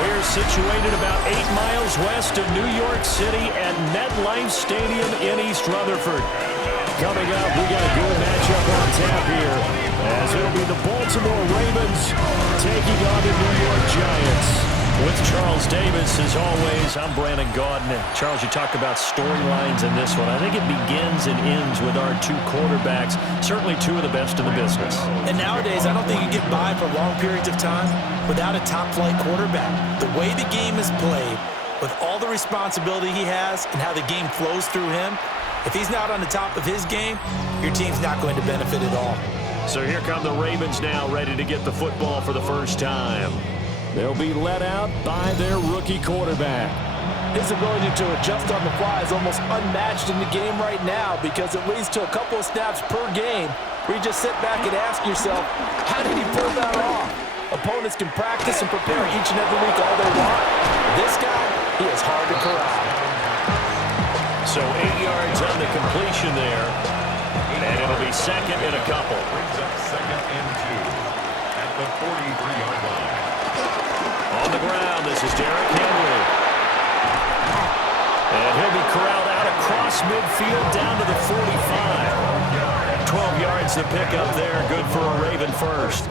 We're situated about 8 miles west of New York City at MetLife Stadium in East Rutherford. Coming up, we got a good matchup on tap here, as it'll be the Baltimore Ravens taking on the New York Giants. With Charles Davis, as always, I'm Brandon Gaudin. Charles, you talked about storylines in this one. I think it begins and ends with our two quarterbacks, certainly two of the best in the business. And nowadays, I don't think you get by for long periods of time without a top-flight quarterback. The way the game is played, with all the responsibility he has and how the game flows through him, if he's not on the top of his game, your team's not going to benefit at all. So here come the Ravens now, ready to get the football for the first time. They'll be let out by their rookie quarterback. His ability to adjust on the fly is almost unmatched in the game right now because it leads to a couple of snaps per game where you just sit back and ask yourself, how did he pull that off? Opponents can practice and prepare each and every week all they want. This guy, he is hard to corral. So 8 yards on the completion there, and it'll be second and a couple. Brings up second and 2 at the 43-yard line. On the ground, this is Derrick Henry. And he'll be corralled out across midfield down to the 45. 12 yards to pick up there. Good for a Raven first. A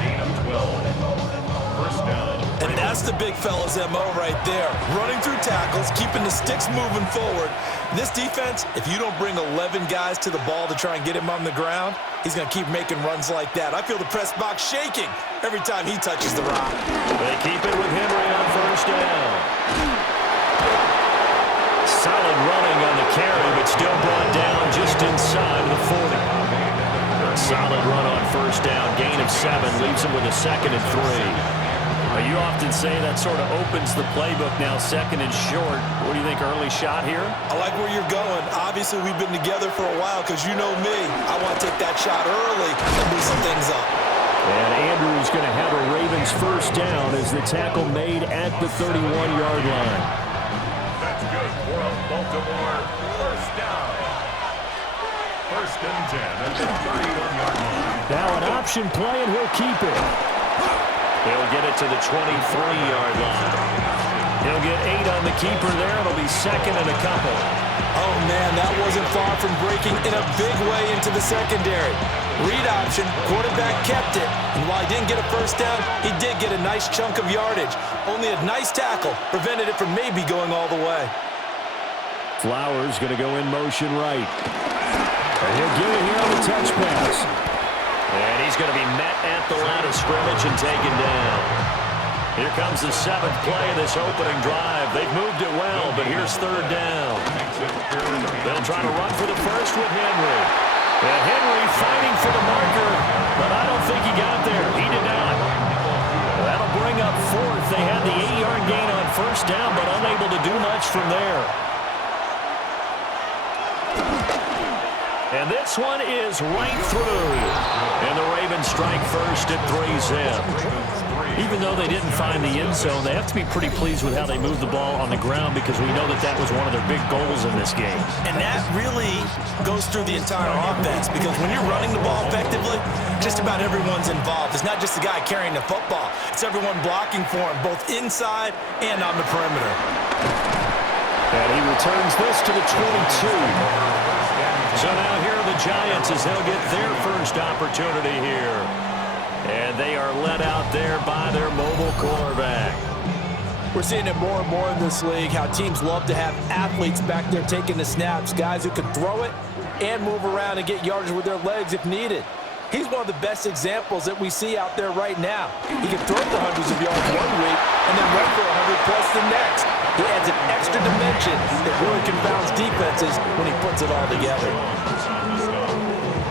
gain of 12. First down. And that's the big fella's MO right there. Running through tackles, keeping the sticks moving forward. This defense, if you don't bring 11 guys to the ball to try and get him on the ground, he's going to keep making runs like that. I feel the press box shaking every time he touches the rock. They keep it with Henry on first down. Solid running on the carry, but still brought down just inside the 40. A solid run on first down. Gain of 7 leaves him with a second and 3. You often say that sort of opens the playbook now, second and short. What do you think, early shot here? I like where you're going. Obviously, we've been together for a while because you know me. I want to take that shot early and loosen things up. And Andrews going to have a Ravens first down as the tackle made at the 31-yard line. That's good for a Baltimore first down. First and 10 at the 31-yard line. Now an option play, and he'll keep it. He'll get it to the 23-yard line. He'll get 8 on the keeper there. It'll be second and a couple. Oh, man, that wasn't far from breaking in a big way into the secondary. Read option, quarterback kept it. And while he didn't get a first down, he did get a nice chunk of yardage. Only a nice tackle prevented it from maybe going all the way. Flowers going to go in motion right. And he'll get it here on the touch pass. And he's going to be met at the line of scrimmage and taken down. Here comes the 7th play of this opening drive. They've moved it well, but here's third down. They'll try to run for the first with Henry. And Henry fighting for the marker, but I don't think he got there. He did not. That'll bring up 4th. They had the 8-yard gain on first down, but unable to do much from there. And this one is right through. And the Ravens strike first at 3-zip. Even though they didn't find the end zone, they have to be pretty pleased with how they moved the ball on the ground because we know that that was one of their big goals in this game. And that really goes through the entire offense because when you're running the ball effectively, just about everyone's involved. It's not just the guy carrying the football. It's everyone blocking for him, both inside and on the perimeter. And he returns this to the 22. So now here are the Giants as they'll get their first opportunity here. And they are led out there by their mobile quarterback. We're seeing it more and more in this league, how teams love to have athletes back there taking the snaps, guys who can throw it and move around and get yardage with their legs if needed. He's one of the best examples that we see out there right now. He can throw for hundreds of yards one week and then run for 100-plus the next. He adds an extra dimension that really confounds defenses when he puts it all together.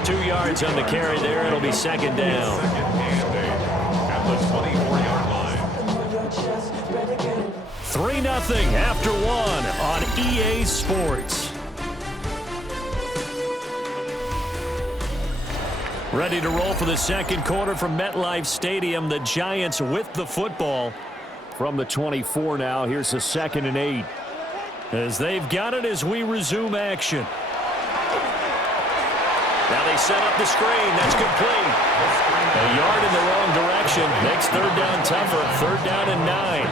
2 yards on the carry there. It'll be second down. At the 24-yard line. 3-0 after 1 on EA Sports. Ready to roll for the second quarter from MetLife Stadium. The Giants with the football from the 24 now. Here's a 2nd and 8. As they've got it as we resume action. Now they set up the screen. That's complete. A yard in the wrong direction. direction. Makes third down tougher. Third down and 9.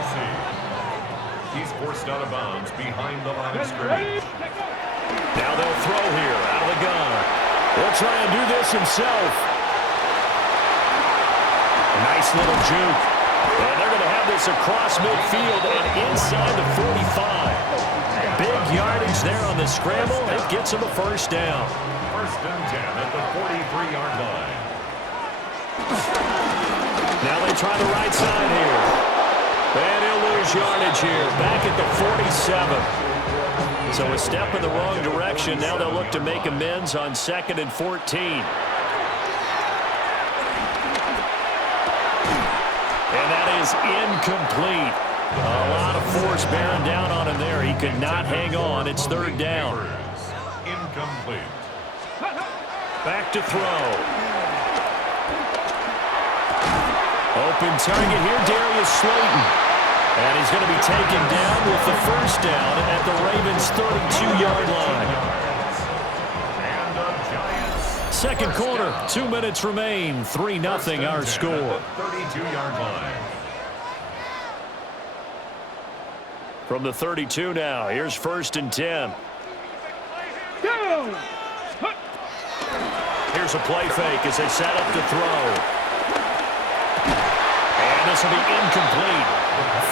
He's forced out of bounds behind the line of scrimmage. Now they'll throw here out of the gun. He'll try and do this himself. Nice little juke. And they're going to have this across midfield and inside the 45. Big yardage there on the scramble. It gets him a first down. First and 10 at the 43-yard line. Now they try the right side here. And he'll lose yardage here. Back at the 47. So a step in the wrong direction. Now they'll look to make amends on 2nd and 14. And that is incomplete. A lot of force bearing down on him there. He could not hang on. It's third down. Incomplete. Back to throw. Open target here, Darius Slayton. And he's going to be taken down with the first down at the Ravens' 32-yard line. And the Giants. Second quarter, 2 minutes remain. 3-0 our score. 32-yard line. From the 32 now, here's first and 10. Here's a play fake as they set up to throw. And this will be incomplete.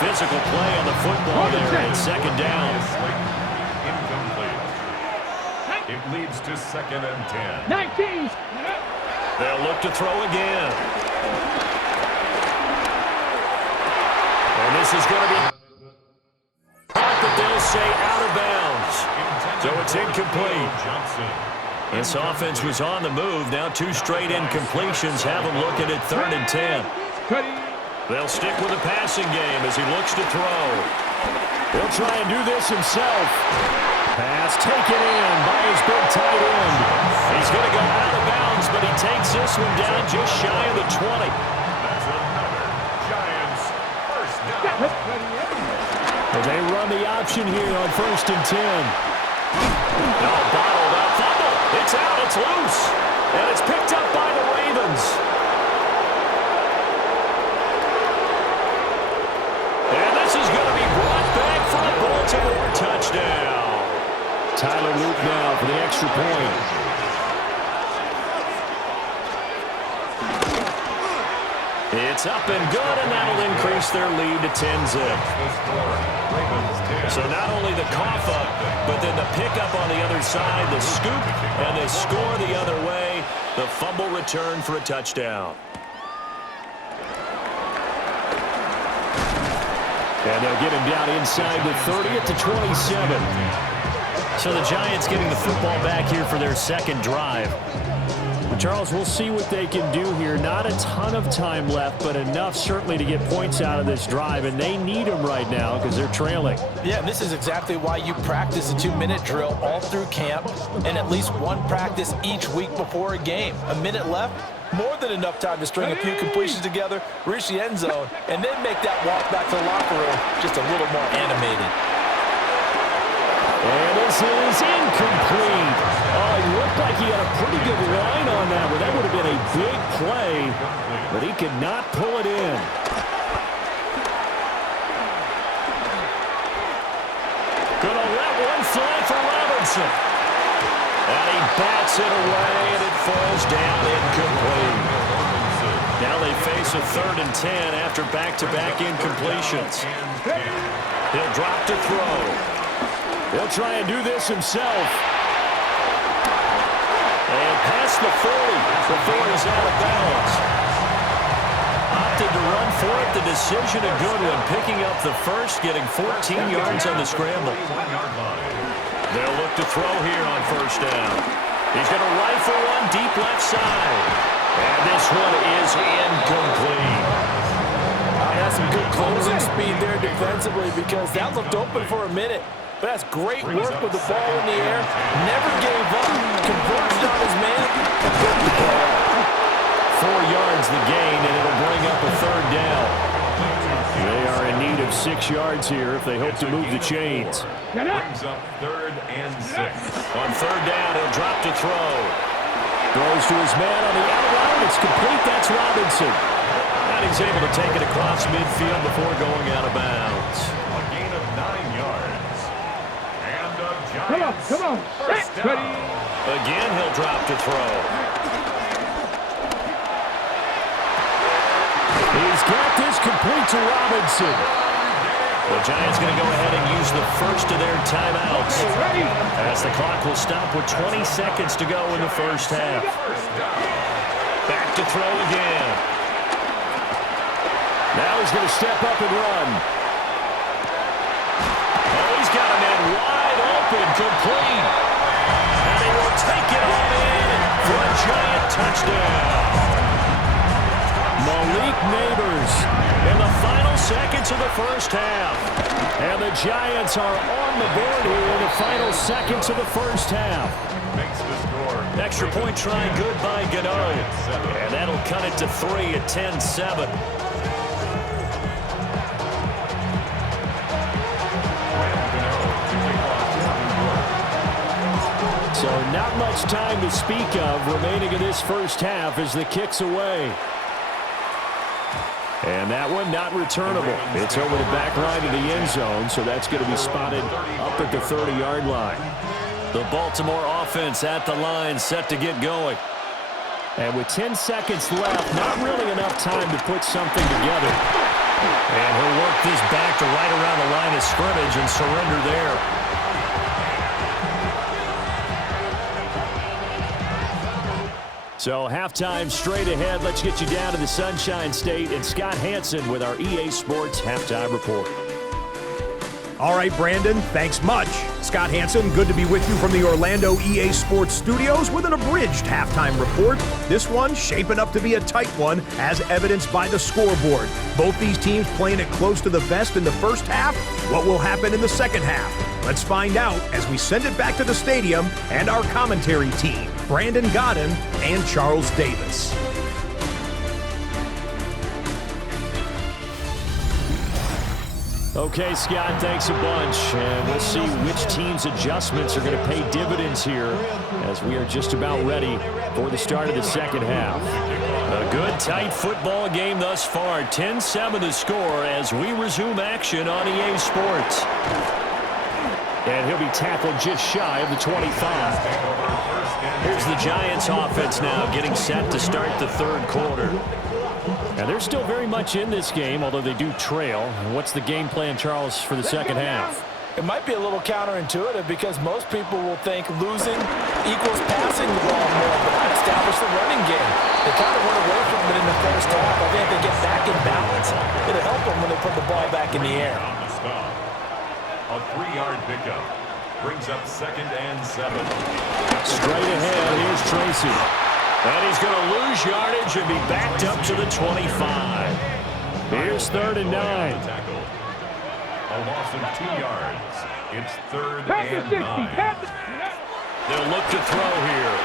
Physical play on the football there at second down. Incomplete. It leads to 2nd and 10. 19. They'll look to throw again. And this is going to be but they'll say out of bounds. So it's incomplete. This offense was on the move. Now 2 straight incompletions have them looking at 3rd and 10. They'll stick with the passing game as he looks to throw. He'll try and do this himself. Pass taken in by his big tight end. He's going to go out of bounds, but he takes this one down just shy of the 20. That's another Giants first down. As they run the option here on 1st and 10. No, bottled up. Fumble. It's out. It's loose. And it's picked up by the Ravens. And this is going to be brought back for a Baltimore touchdown. Tyler Luke now for the extra point. It's up and good, and that'll increase their lead to 10-zip. So not only the cough up, but then the pickup on the other side, the scoop, and the score the other way. The fumble return for a touchdown. And they'll get him down inside the 30 at the 27. So the Giants getting the football back here for their second drive. Charles, we'll see what they can do here. Not a ton of time left, but enough certainly to get points out of this drive, and they need them right now because they're trailing. Yeah, this is exactly why you practice a 2-minute drill all through camp and at least one practice each week before a game. A minute left, more than enough time to string a few completions together, reach the end zone, and then make that walk back to the locker room just a little more animated. And this is incomplete. Oh, he looked like he had a pretty good line on that one. That would have been a big play, but he could not pull it in. Gonna let one fly for Robinson. And he bats it away, and it falls down incomplete. Now they face a 3rd and 10 after back-to-back incompletions. He'll drop to throw. He'll try and do this himself. And past the 40 before he's out of bounds. Opted to run for it. The decision a good one. Picking up the first, getting 14 yards on the scramble. They'll look to throw here on 1st down. He's going to rifle one deep left side. And this one is incomplete. That's some good closing speed there defensively because that looked open for a minute. But that's great work with the ball in the air. Never gave up. Converged on his man. 4 yards the gain, and it'll bring up a 3rd down. They are in need of 6 yards here if they hope to move the chains. Brings up 3rd and 6. On 3rd down, he'll drop to throw. Throws to his man on the outright. It's complete. That's Robinson. right, he's able to take it across midfield before going out of bounds. A gain of 9 yards. And the Giants first down. Again, he'll drop to throw. He's got this complete to Robinson. The Giants going to go ahead and use the first of their timeouts, as the clock will stop with 20 seconds to go in the first half. Back to throw again. Now he's going to step up and run. Oh, he's got a man wide open, complete. And he will take it on in for a Giant touchdown. Malik Neighbors in the final seconds of the first half. And the Giants are on the board here in the final seconds of the first half. Makes the score. Extra point try good by Gano. And that'll cut it to 3 at 10-7. So not much time to speak of remaining in this first half as the kick's away. And that one not returnable. It's over the back line of the end zone, so that's going to be spotted up at the 30-yard line. The Baltimore offense at the line, set to get going. And with 10 seconds left, not really enough time to put something together. And he'll work this back to right around the line of scrimmage and surrender there. So halftime straight ahead. Let's get you down to the Sunshine State and Scott Hansen with our EA Sports Halftime Report. All right, Brandon, thanks much. Scott Hansen, good to be with you from the Orlando EA Sports Studios with an abridged halftime report. This one shaping up to be a tight one, as evidenced by the scoreboard. Both these teams playing it close to the vest in the first half. What will happen in the second half? Let's find out as we send it back to the stadium and our commentary team, Brandon Godden and Charles Davis. Okay, Scott, thanks a bunch. And we'll see which team's adjustments are going to pay dividends here as we are just about ready for the start of the second half. A good, tight football game thus far. 10-7 the score as we resume action on EA Sports. And he'll be tackled just shy of the 25. Here's the Giants offense now getting set to start the third quarter. And they're still very much in this game, although they do trail. What's the game plan, Charles, for the second half? It might be a little counterintuitive because most people will think losing equals passing the ball more, but not establish the running game. They kind of went away from it in the first half. I think if they get back in balance, it'll help them when they put the ball back in the air. On the stop. A 3-yard pickup brings up 2nd and 7. Straight ahead, here's Tracy. And he's going to lose yardage and be backed up to the 25. Here's 3rd and 9. A loss of 2 yards. It's 3rd and 9. They'll look to throw here.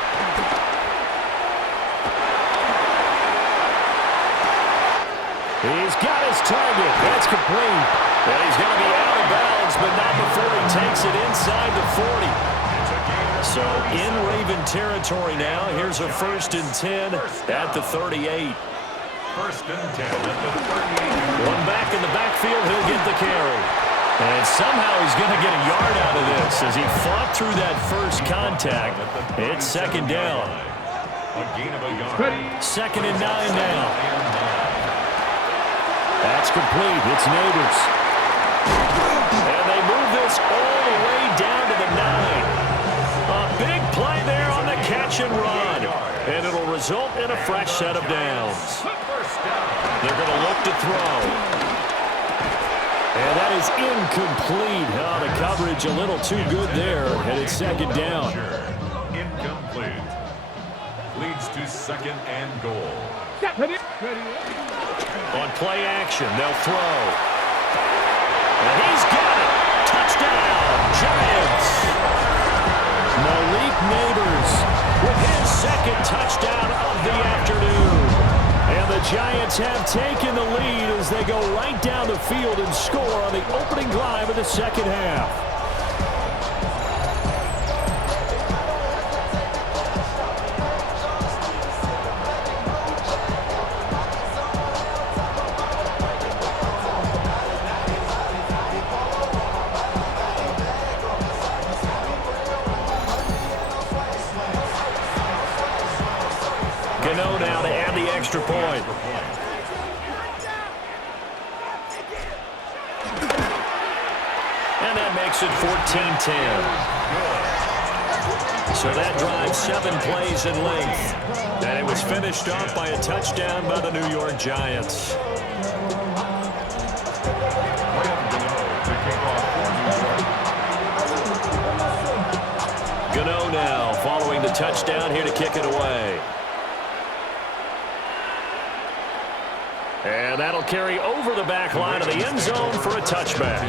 He's got his target. That's complete. And he's going to be out of bounds, but not before he takes it inside the 40. So in Raven territory now. Here's a 1st and 10 at the 38. 1st and 10 at the 38. One back in the backfield. He'll get the carry. And somehow he's going to get a yard out of this as he fought through that first contact. It's 2nd down. A gain of a yard. 2nd and 9 now. That's complete. It's Neighbors. And they move this all the way down to the 9. A big play there on the catch and run. And it'll result in a fresh set of downs. They're going to look to throw. And that is incomplete. Oh, the coverage a little too good there. And it's 2nd down. Incomplete. Leads to 2nd and goal. On play action, they'll throw. And he's got it. Touchdown, Giants. Malik Neighbors with his 2nd touchdown of the afternoon. And the Giants have taken the lead as they go right down the field and score on the opening drive of the second half. for play. And that makes it 14-10. So that drives 7 plays in length. And it was finished off by a touchdown by the New York Giants. Gano now following the touchdown here to kick it away. And that'll carry over the back line of the end zone for a touchback.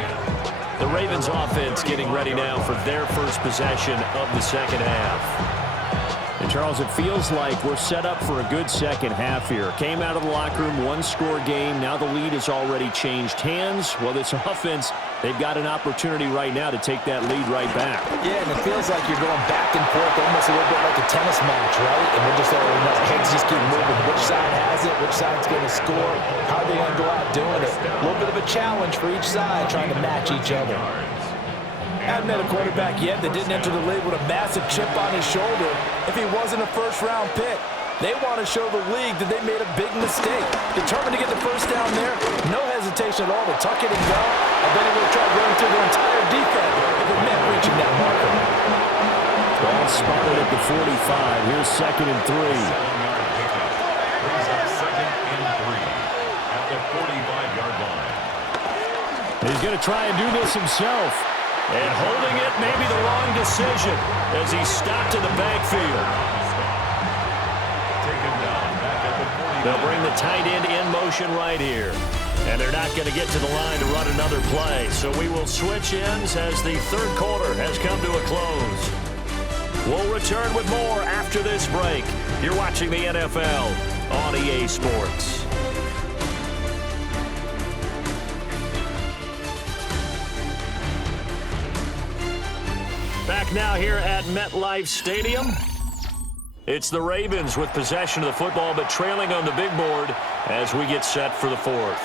The Ravens offense getting ready now for their first possession of the second half. And Charles, it feels like we're set up for a good second half here. Came out of the locker room, one-score game. Now the lead has already changed hands. Well, this offense, they've got an opportunity right now to take that lead right back. Yeah, and it feels like you're going back and forth almost a little bit like a tennis match, right? And we're just heads just keep moving. Which side has it? Which side's going to score? How are they going to go out doing it? A little bit of a challenge for each side trying to match each other. Hadn't had a quarterback yet that didn't enter the league with a massive chip on his shoulder if he wasn't a first-round pick. They want to show the league that they made a big mistake. Determined to get the first down there, no hesitation at all to tuck it and go. I bet he would have tried running through the entire defense if it meant reaching that marker. Ball spotted at the 45. Here's 2nd and 3. Brings up 2nd and 3 at the 45-yard line. He's going to try and do this himself. And holding it may be the wrong decision as he's stopped in the backfield. Taken down back at the 40. They'll bring the tight end in motion right here. And they're not going to get to the line to run another play. So we will switch ends as the third quarter has come to a close. We'll return with more after this break. You're watching the NFL on EA Sports. Back now here at MetLife Stadium. It's the Ravens with possession of the football, but trailing on the big board as we get set for the fourth.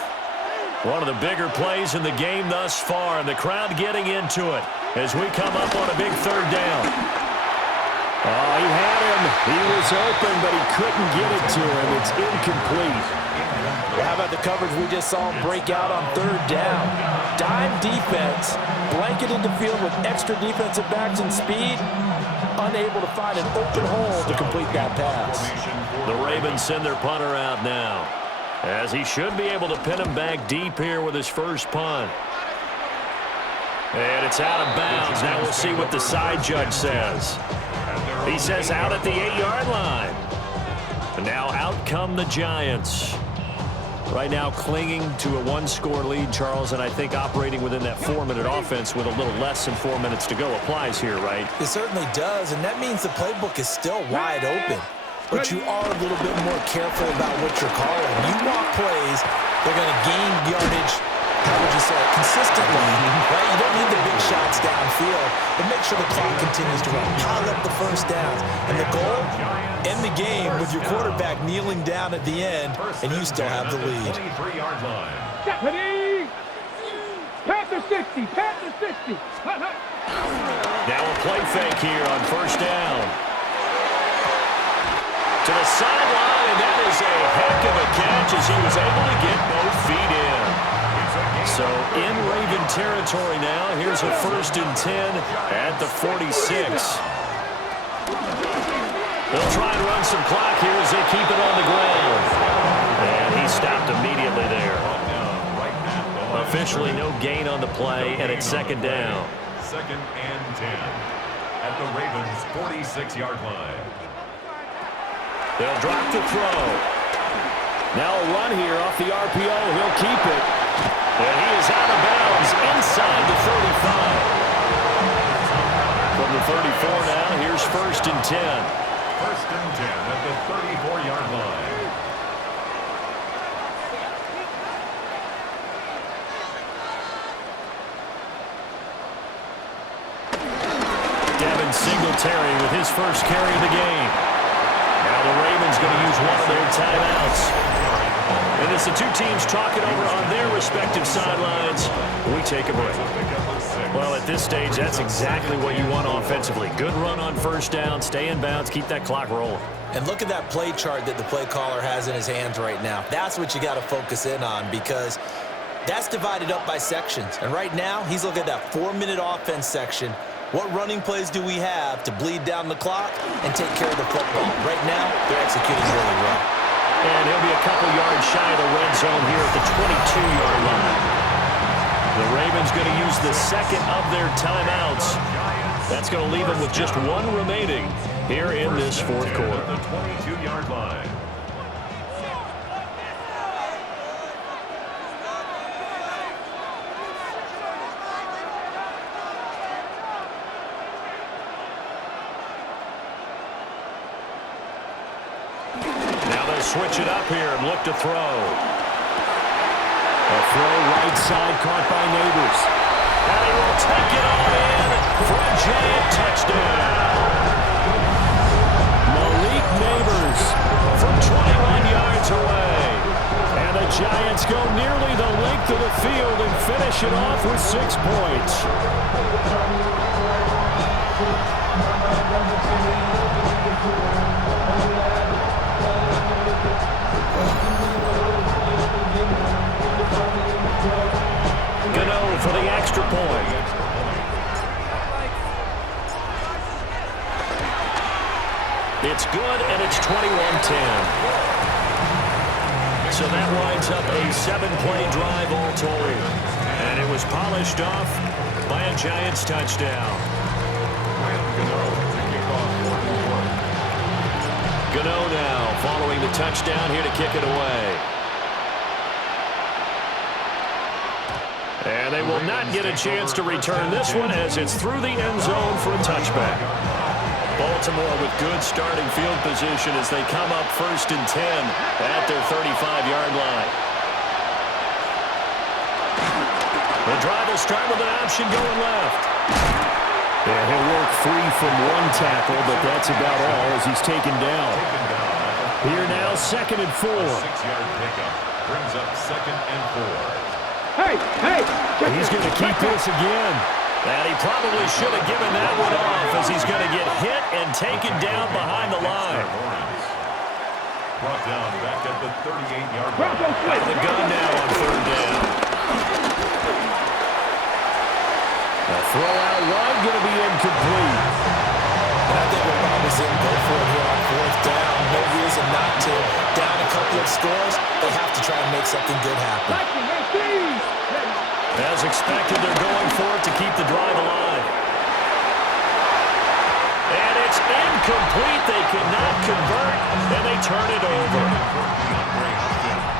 One of the bigger plays in the game thus far, and the crowd getting into it as we come up on a big third down. Oh, he had him. He was open, but he couldn't get it to him. It's incomplete. Well, how about the coverage we just saw him break out on third down? Dime defense, blanketed the field with extra defensive backs and speed, unable to find an open hole to complete that pass. The Ravens send their punter out now, as he should be able to pin him back deep here with his first punt. And it's out of bounds. Now we'll see what the side judge says. He says out at the 8-yard line. And now out come the Giants. Right now clinging to a one-score lead, Charles, and I think operating within that 4-minute offense with a little less than 4 minutes to go applies here, right? It certainly does, and that means the playbook is still wide open. But you are a little bit more careful about what you're calling. You want plays, they're going to gain yardage, how would you say it, consistently, right? You don't need the big shots downfield, but make sure the clock continues to run. Pile up the first downs. And the goal, end the game with your quarterback kneeling down at the end, and you still have the lead. 23-yard line. Deputy! Panther 60! Panther 60! Now a play fake here on first down. To the sideline, and that is a heck of a catch as he was able to get both feet in. So in Raven territory now, here's a 1st and 10 at the 46. They'll try and run some clock here as they keep it on the ground. And he stopped immediately there. Officially no gain on the play, and it's 2nd down. 2nd and 10 at the Ravens' 46-yard line. They'll drop the throw. Now a run here off the RPO. He'll keep it. And he is out of bounds inside the 35. From the 34 now, here's 1st and 10. 1st and 10 at the 34-yard line. Devin Singletary with his first carry of the game. Now the Ravens going to use one of their timeouts. And as the two teams talk it over on their respective sidelines, we take a break. Well, at this stage, that's exactly what you want offensively. Good run on first down, stay in bounds, keep that clock rolling. And look at that play chart that the play caller has in his hands right now. That's what you got to focus in on, because that's divided up by sections. And right now, he's looking at that 4-minute offense section. What running plays do we have to bleed down the clock and take care of the football? Right now, they're executing really well. And he'll be a couple yards shy of the red zone here at the 22-yard line. The Ravens going to use the second of their timeouts. That's going to leave them with just one remaining here in this fourth quarter. The 22-yard line. Now they'll switch it up here and look to throw. A throw right side caught by Neighbors. And he will take it all in for a giant touchdown. Malik Neighbors from 21 yards away. And the Giants go nearly the length of the field and finish it off with 6 points. Gano for the extra point. It's good, and it's 21-10. So that winds up a 7-play drive all told. And it was polished off by a Giants touchdown. Gano now following the touchdown here to kick it away. And they will not get a chance to return this one as it's through the end zone for a touchback. Baltimore with good starting field position as they come up 1st and 10 at their 35-yard line. The drive will start with an option going left. Yeah, he'll work free from one tackle, but that's about all as he's taken down. Here now, 2nd and 4. 6-yard pickup brings up 2nd and 4. Hey! He's going to keep this again. And he probably should have given that one off as he's going to get hit and taken down behind the line. Brought down back at the 38-yard line. Out of the gun now on 3rd down. The throw out wide going to be incomplete. And I think we'll probably see him go for it here on 4th down. No reason not to. Down a couple of scores, they have to try and make something good happen. As expected, they're going for it to keep the drive alive. And it's incomplete. They cannot convert, and they turn it over.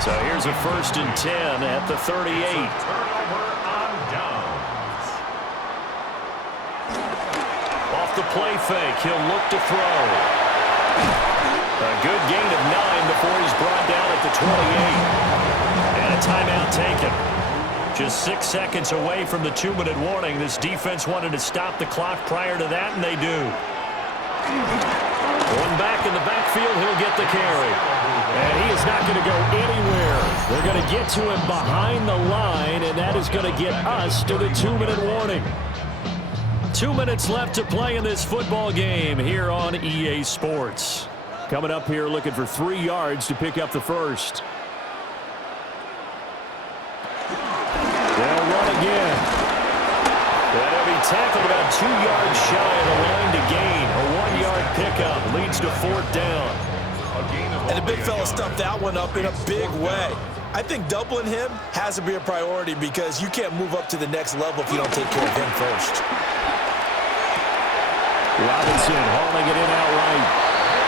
So here's a 1st and 10 at the 38. Turnover on downs. Off the play fake, he'll look to throw. A good gain of 9 before he's brought down at the 28. And a timeout taken. Just 6 seconds away from the 2-minute warning. This defense wanted to stop the clock prior to that, and they do. One back in the backfield, he'll get the carry. And he is not going to go anywhere. They're going to get to him behind the line, and that is going to get us to the 2-minute warning. 2 minutes left to play in this football game here on EA Sports. Coming up here looking for 3 yards to pick up the first. They'll run again. And he'll be tackled about 2 yards shy of the line to gain. A 1-yard pickup leads to 4th down. And the big fella stuffed that one up in a big way. I think doubling him has to be a priority because you can't move up to the next level if you don't take care of him first. Robinson hauling it in outright.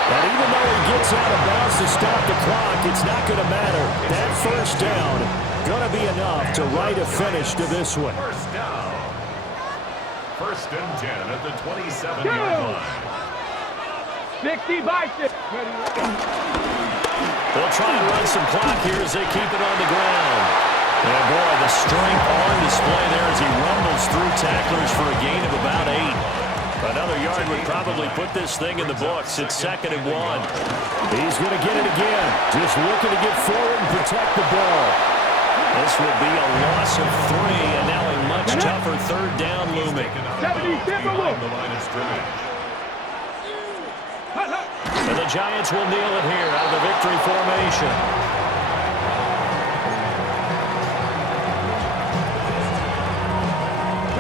And even though he gets out of bounds to stop the clock, it's not going to matter. That 1st down going to be enough to write a finish to this one. 1st down. 1st and 10 at the 27-yard line. 60 by 6. They'll try and run some clock here as they keep it on the ground. And boy, the strength on display there as he rumbles through tacklers for a gain of about 8. Another yard would probably put this thing in the books. It's 2nd and 1. He's going to get it again. Just looking to get forward and protect the ball. This will be a loss of 3, and now a much tougher 3rd down looming. And the Giants will kneel it here out of the victory formation.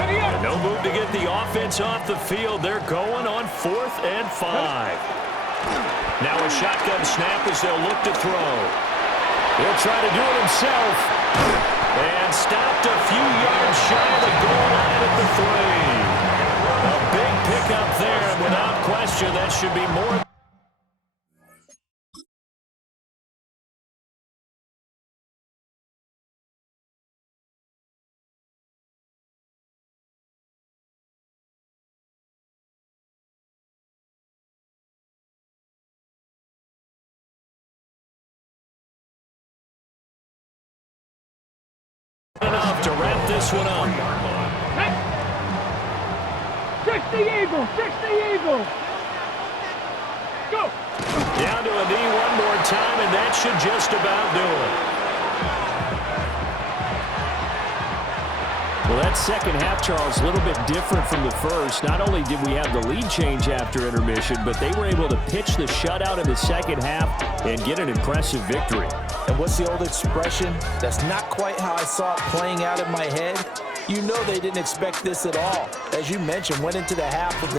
And no move to get the offense off the field. They're going on 4th and 5. Now a shotgun snap as they'll look to throw. He'll try to do it himself. And stopped a few yards shy of the goal line at the 3. A big pickup there, and without question, that should be more. Enough to wrap this one up. 60 Eagles, 60 Eagles. Go. Down to a knee one more time, and that should just about do it. Well, that second half, Charles, a little bit different from the first. Not only did we have the lead change after intermission, but they were able to pitch the shutout in the second half and get an impressive victory. And what's the old expression? That's not quite how I saw it playing out in my head. You know they didn't expect this at all. As you mentioned, went into the half with the